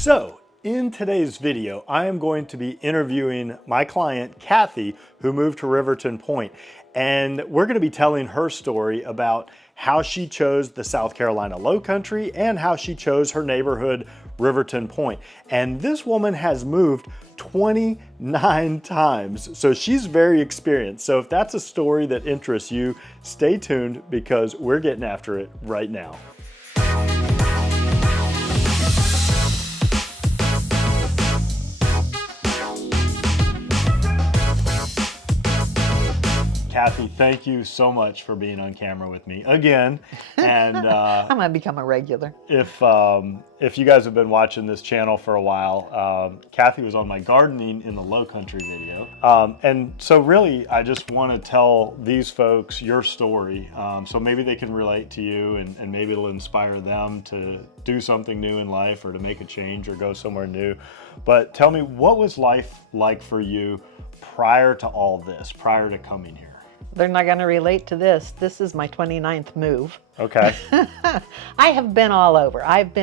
So, in today's video, I am going to be interviewing my client, Kathy, who moved to Riverton Pointe. And we're going to be telling her story about how she chose the South Carolina Lowcountry and how she chose her neighborhood, Riverton Pointe. And this woman has moved 29 times, so she's very experienced. So if that's a story that interests you, stay tuned because we're getting after it right now. Kathy, thank you so much for being on camera with me again. And I'm gonna become a regular. If you guys have been watching this channel for a while, Kathy was on my gardening in the Lowcountry video. And so really, I just want to tell these folks your story, so maybe they can relate to you, and maybe it'll inspire them to do something new in life or to make a change or go somewhere new. But tell me, what was life like for you prior to all this, prior to coming here? They're not going to relate to this. This is my 29th move. Okay. I have been all over. I've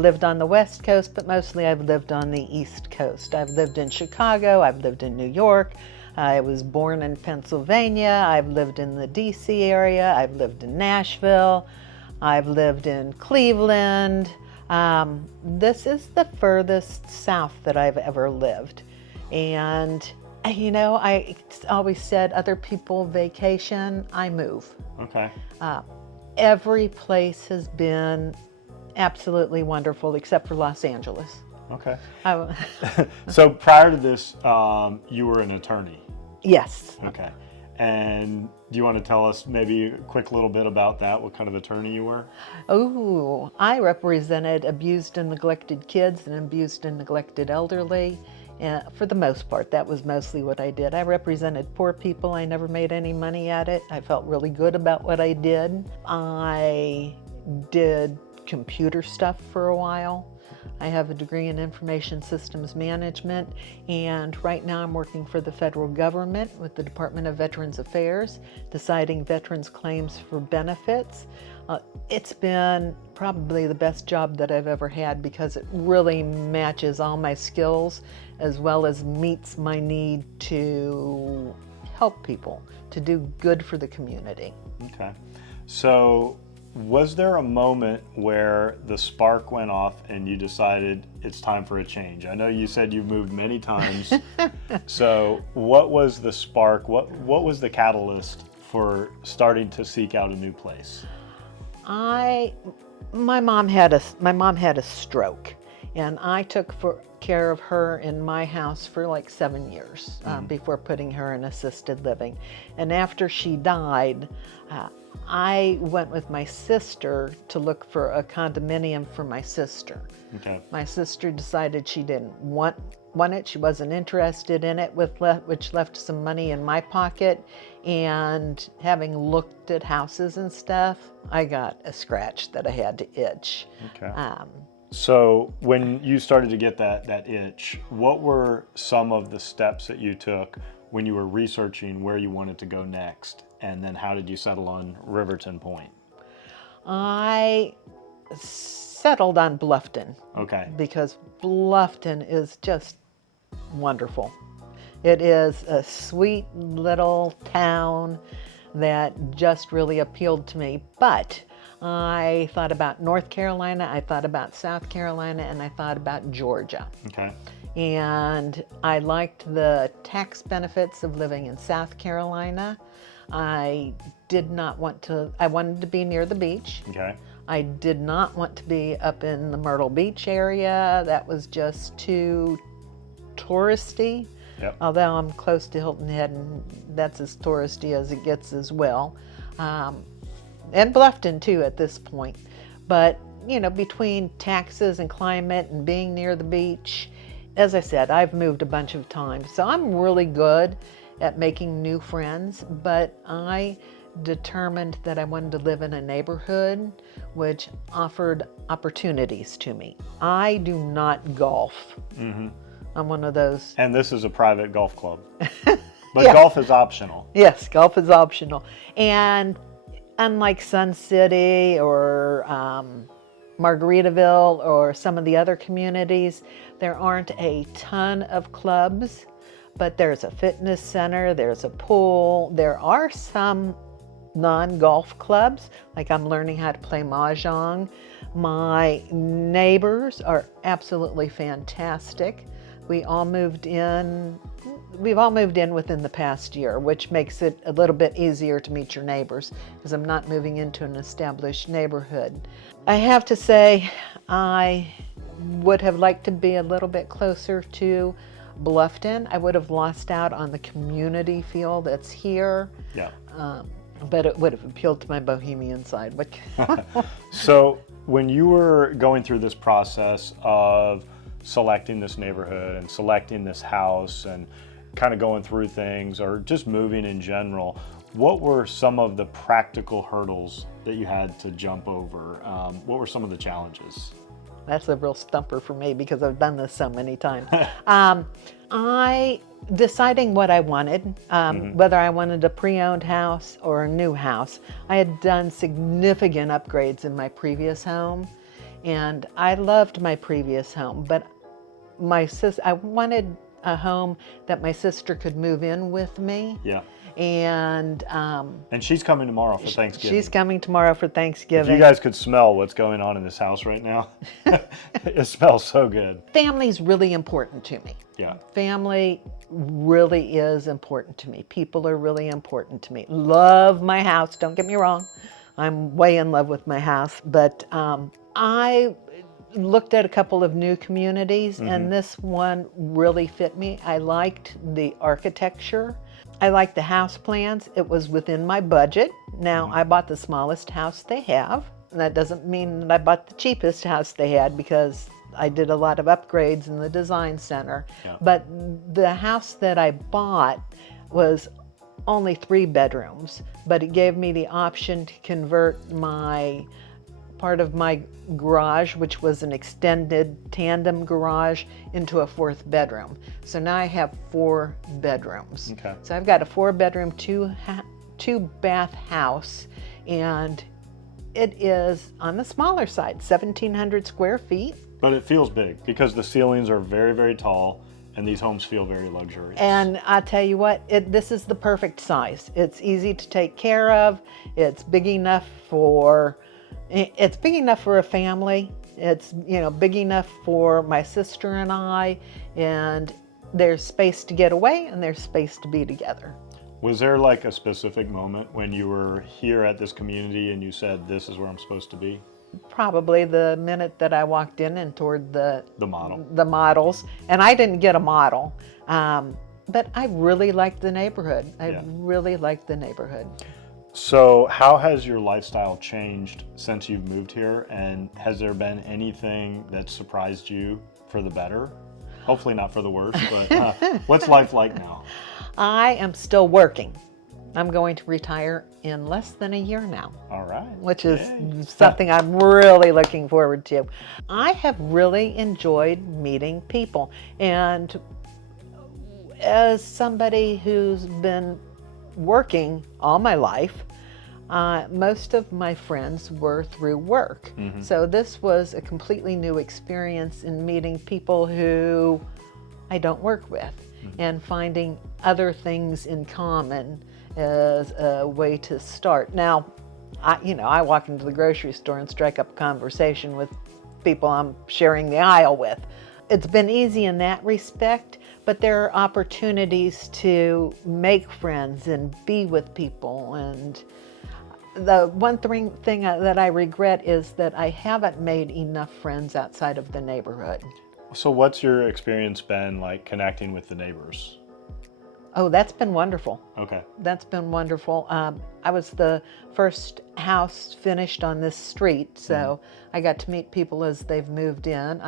lived on the West Coast, but mostly I've lived on the East Coast. I've lived in Chicago. I've lived in New York. I was born in Pennsylvania. I've lived in the DC area. I've lived in Nashville. I've lived in Cleveland. This is the furthest south that I've ever lived. And you know, I always said other people vacation, I move. Okay. Every place has been absolutely wonderful except for Los Angeles. Okay. So prior to this, you were an attorney? Yes. Okay. And do you want to tell us maybe a quick little bit about that? What kind of attorney you were? Oh, I represented abused and neglected kids and abused and neglected elderly. For the most part, that was mostly what I did. I represented poor people. I never made any money at it. I felt really good about what I did. I did computer stuff for a while. I have a degree in information systems management, and right now I'm working for the federal government with the Department of Veterans Affairs, deciding veterans' claims for benefits. It's been probably the best job that I've ever had because it really matches all my skills as well as meets my need to help people, to do good for the community. Okay. So was there a moment where the spark went off and you decided it's time for a change? I know you said you moved many times. So what was the spark? What was the catalyst for starting to seek out a new place? My mom had a stroke, and I took care of her in my house for like 7 years before putting her in assisted living. And after she died, I went with my sister to look for a condominium for my sister. Okay. My sister decided she didn't want it. She wasn't interested in it, which left some money in my pocket. And having looked at houses and stuff, I got a scratch that I had to itch. Okay. So when you started to get that itch, what were some of the steps that you took when you were researching where you wanted to go next? And then how did you settle on Riverton Pointe? I settled on Bluffton. Okay. Because Bluffton is just wonderful. It is a sweet little town that just really appealed to me. But I thought about North Carolina, I thought about South Carolina, and I thought about Georgia. Okay. And I liked the tax benefits of living in South Carolina. I wanted to be near the beach. Okay. I did not want to be up in the Myrtle Beach area. That was just too touristy. Yep. Although I'm close to Hilton Head, and that's as touristy as it gets as well. And Bluffton too at this point. But, you know, between taxes and climate and being near the beach, as I said, I've moved a bunch of times. So I'm really good at making new friends, but I determined that I wanted to live in a neighborhood which offered opportunities to me. I do not golf. Mm-hmm. I'm one of those. And this is a private golf club. But yeah. Golf is optional. Yes, golf is optional. And unlike Sun City or Margaritaville or some of the other communities, there aren't a ton of clubs, but there's a fitness center, there's a pool, there are some non-golf clubs, like I'm learning how to play mahjong. My neighbors are absolutely fantastic. We've all moved in within the past year, which makes it a little bit easier to meet your neighbors because I'm not moving into an established neighborhood. I have to say, I would have liked to be a little bit closer to Bluffton. I would have lost out on the community feel that's here. Yeah. But it would have appealed to my bohemian side. So when you were going through this process of selecting this neighborhood and selecting this house and kind of going through things or just moving in general, what were some of the practical hurdles that you had to jump over? What were some of the challenges? That's a real stumper for me because I've done this so many times. Deciding what I wanted, whether I wanted a pre-owned house or a new house. I had done significant upgrades in my previous home, and I loved my previous home, but I wanted a home that my sister could move in with me. Yeah. And she's coming tomorrow for Thanksgiving. She's coming tomorrow for Thanksgiving. If you guys could smell what's going on in this house right now, it smells so good. Family's really important to me. Yeah. Family really is important to me. People are really important to me. Love my house, don't get me wrong. I'm way in love with my house, but I looked at a couple of new communities and this one really fit me. I liked the architecture. I liked the house plans. It was within my budget. Now, I bought the smallest house they have. And that doesn't mean that I bought the cheapest house they had because I did a lot of upgrades in the design center. Yeah. But the house that I bought was only 3 bedrooms, but it gave me the option to convert part of my garage, which was an extended tandem garage, into a 4th bedroom. So now I have 4 bedrooms. Okay. So I've got a 4-bedroom, 2-bath house, and it is on the smaller side, 1,700 square feet. But it feels big because the ceilings are very, very tall and these homes feel very luxurious. And I tell you what, this is the perfect size. It's easy to take care of. It's big enough for a family. It's, big enough for my sister and I, and there's space to get away and there's space to be together. Was there like a specific moment when you were here at this community and you said, this is where I'm supposed to be? Probably the minute that I walked in and toured the models, and I didn't get a model, but I really liked the neighborhood. I really liked the neighborhood. So how has your lifestyle changed since you've moved here, and has there been anything that surprised you for the better? Hopefully not for the worse, but what's life like now? I am still working. I'm going to retire in less than a year now. All right. Which is something I'm really looking forward to. I have really enjoyed meeting people, and as somebody who's been working all my life, most of my friends were through work. So this was a completely new experience in meeting people who I don't work with and finding other things in common as a way to start. Now, I walk into the grocery store and strike up a conversation with people I'm sharing the aisle with. It's been easy in that respect, but there are opportunities to make friends and be with people. And the one thing that I regret is that I haven't made enough friends outside of the neighborhood. So what's your experience been like connecting with the neighbors? Oh, that's been wonderful. Okay. That's been wonderful. I was the first house finished on this street, so I got to meet people as they've moved in.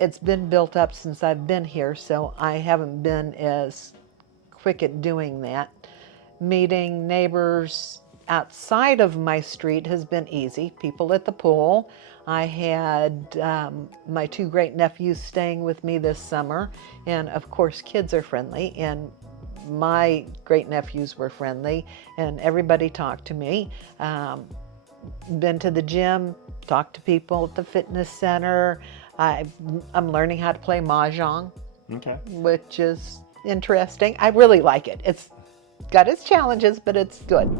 It's been built up since I've been here, so I haven't been as quick at doing that. Meeting neighbors outside of my street has been easy. People at the pool. I had my 2 great nephews staying with me this summer, and of course kids are friendly, and my great nephews were friendly, and everybody talked to me. been to the gym, talked to people at the fitness center. I'm learning how to play mahjong, Okay. which is interesting. I really like it. It's got its challenges, but it's good.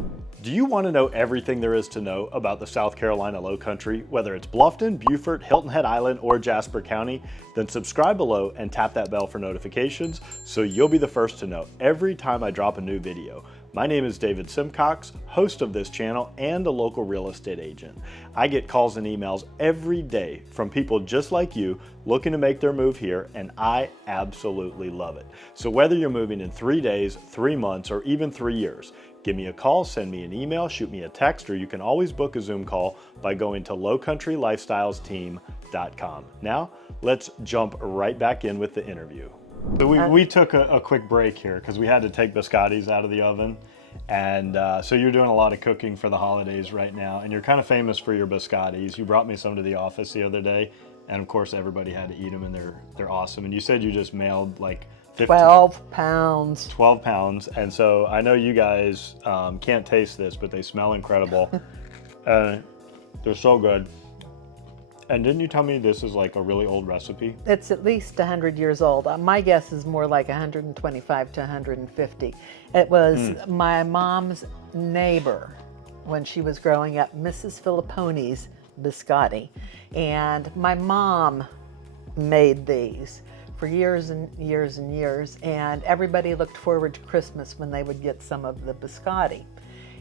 Do you want to know everything there is to know about the South Carolina Lowcountry, whether it's Bluffton, Beaufort, Hilton Head Island, or Jasper County? Then subscribe below and tap that bell for notifications so you'll be the first to know every time I drop a new video. My name is David Simcox, host of this channel and a local real estate agent. I get calls and emails every day from people just like you looking to make their move here, and I absolutely love it. So whether you're moving in 3 days, 3 months, or even 3 years, give me a call, send me an email, shoot me a text, or you can always book a Zoom call by going to lowcountrylifestylesteam.com. Now, let's jump right back in with the interview. So we took a quick break here because we had to take biscottis out of the oven. And so you're doing a lot of cooking for the holidays right now, and you're kind of famous for your biscottis. You brought me some to the office the other day, and of course everybody had to eat them, and they're awesome. And you said you just mailed like 12 pounds. 12 pounds. And so I know you guys can't taste this, but they smell incredible. They're so good. And didn't you tell me this is like a really old recipe? It's at least 100 years old. My guess is more like 125 to 150. It was my mom's neighbor when she was growing up, Mrs. Filipponi's biscotti. And my mom made these for years and years and years, and everybody looked forward to Christmas when they would get some of the biscotti.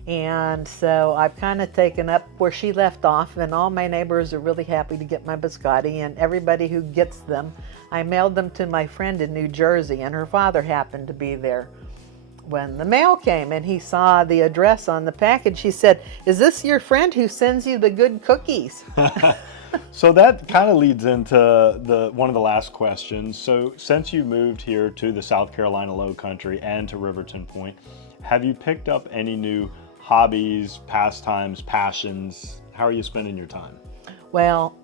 And so I've kind of taken up where she left off, and all my neighbors are really happy to get my biscotti, and everybody who gets them, I mailed them to my friend in New Jersey, and her father happened to be there when the mail came, and he saw the address on the package. He said, "Is this your friend who sends you the good cookies?" So that kind of leads into one of the last questions. So since you moved here to the South Carolina Lowcountry and to Riverton Pointe, have you picked up any new hobbies, pastimes, passions? How are you spending your time? Well,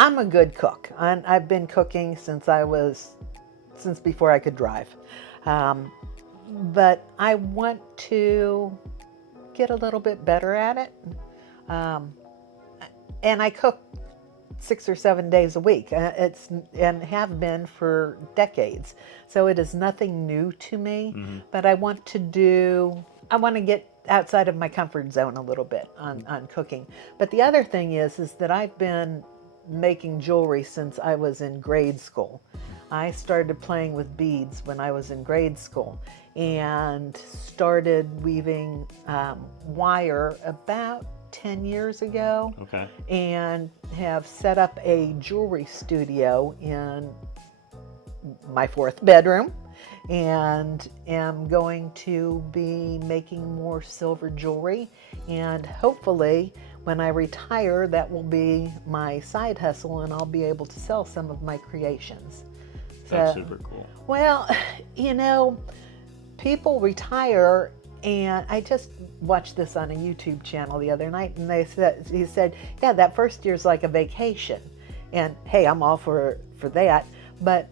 I'm a good cook. I've been cooking since before I could drive. But I want to get a little bit better at it. And I cook 6 or 7 days a week. And have been for decades. So it is nothing new to me, but I want to get outside of my comfort zone a little bit on cooking. But the other thing is that I've been making jewelry since I was in grade school. I started playing with beads when I was in grade school and started weaving wire about 10 years ago. Okay. And have set up a jewelry studio in my 4th bedroom, and am going to be making more silver jewelry, and hopefully when I retire that will be my side hustle, and I'll be able to sell some of my creations. That's super cool. Well, people retire, and I just watched this on a YouTube channel the other night, and he said, yeah, that first year's like a vacation. And hey, I'm all for that, but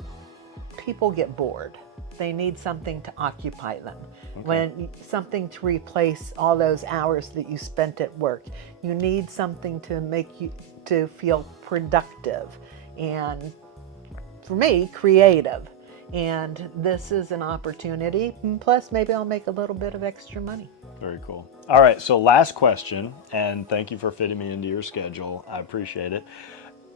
people get bored. They need something to occupy them. Okay. Something to replace all those hours that you spent at work. You need something to make you to feel productive, and for me, creative. And this is an opportunity. Plus, maybe I'll make a little bit of extra money. Very cool. All right, so last question, and thank you for fitting me into your schedule. I appreciate it.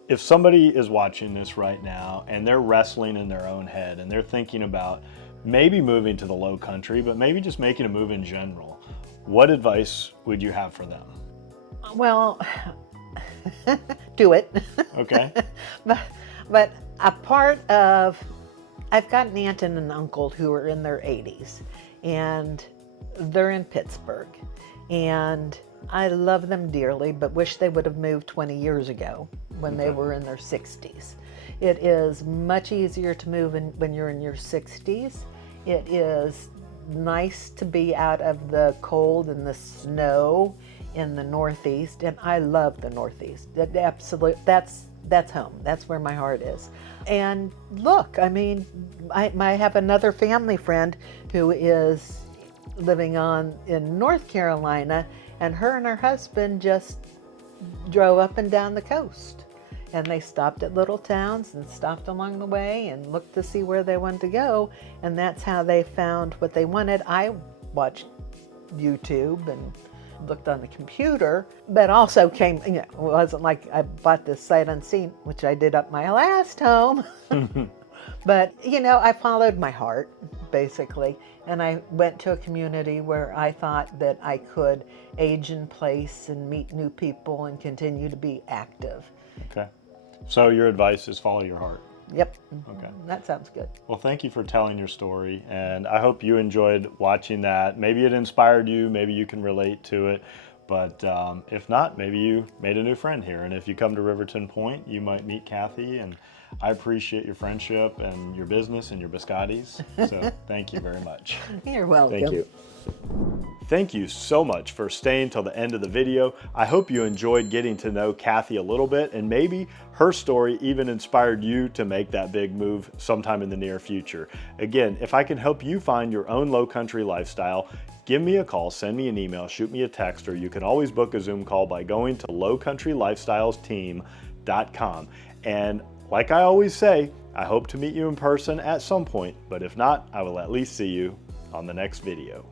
If somebody is watching this right now and they're wrestling in their own head and they're thinking about maybe moving to the Lowcountry, but maybe just making a move in general, what advice would you have for them? Well, do it. Okay. But a part of, I've got an aunt and an uncle who are in their 80s, and they're in Pittsburgh, and I love them dearly, but wish they would have moved 20 years ago when they were in their 60s. It is much easier to move when you're in your 60s. It is nice to be out of the cold and the snow in the Northeast, and I love the Northeast. That's home. That's where my heart is. And look, I mean, I have another family friend who is living in North Carolina, and her husband just drove up and down the coast. And they stopped at little towns and stopped along the way and looked to see where they wanted to go. And that's how they found what they wanted. I watched YouTube and looked on the computer, but also came, you know, it wasn't like I bought this sight unseen, which I did up my last home. But, you know, I followed my heart, basically. And I went to a community where I thought that I could age in place and meet new people and continue to be active. Okay. So your advice is follow your heart. Yep. Okay. That sounds good. Well, thank you for telling your story, and I hope you enjoyed watching that. Maybe it inspired you, maybe you can relate to it, but if not, maybe you made a new friend here. And if you come to Riverton Pointe, you might meet Kathy, and I appreciate your friendship and your business and your biscottis. So thank you very much. You're welcome. Thank you. Thank you so much for staying till the end of the video. I hope you enjoyed getting to know Kathy a little bit, and maybe her story even inspired you to make that big move sometime in the near future. Again, if I can help you find your own low country lifestyle, give me a call, send me an email, shoot me a text, or you can always book a Zoom call by going to lowcountrylifestylesteam.com. And like I always say, I hope to meet you in person at some point, but if not, I will at least see you on the next video.